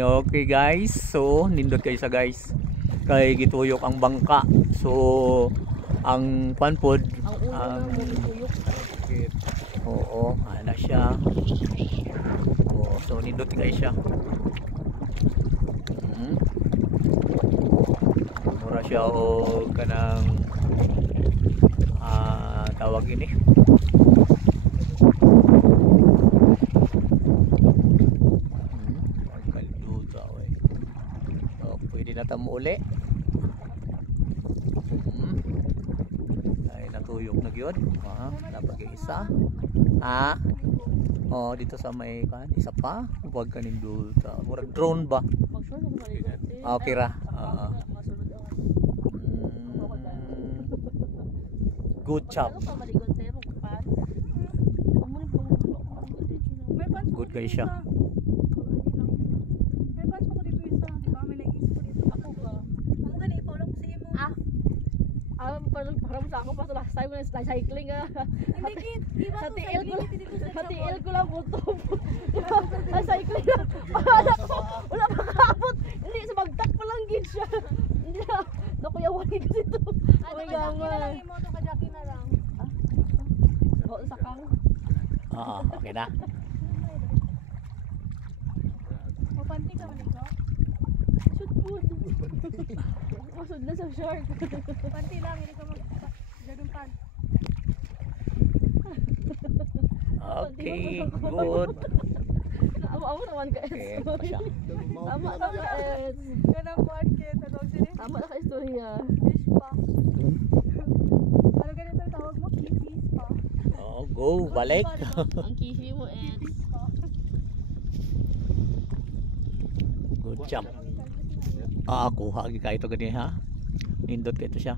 Okay guys, so nindot kayo sa guys. Kay gituyok ang bangka. So ang panpod Ang ulo na mo gituyok. oo, ana siya. Oo, so nindot guys siya. Mura siya o kanang tawag ini. Pwede na tamo uli. Ay natuyok na gyud. Napag-isa. Oh, dito sa may kan, isa pa. Huwag ka ninduta. Murag drone ba? Mag-short ako maligot. Okay ra. Good job. Good guys siya. May pants pa ko dito isa, di ba? May leggings ko dito. Ako ba? Ang gani, ipaulang ko sa iyo mo. Parang sa ako pa sa last time na cycling sa tiil ko lang puto. Cycling lang. Wala pa kaabot. Hindi, sa bagtak pa lang gid siya. Hindi na. Nakuyawan ko dito. Ay, gaman. Kajaki na lang. Oo, sakang. Oo, okay na. Mapanti ka man ikaw? Shoot food. Masud na sa short. Panti lang, hindi ka mag-jogging pants. Okay, good. Amo naman ka. Okay, pa siya. Tama na ka. Ganang market, ano din? Tama na ka istorya. Fish pa. Ano ganito ang tawag mo? Fish pa. Oh, go, balik. Ang kihi mo Good job. Kuha gi ka ito gani ha. Nindot ka ito siya.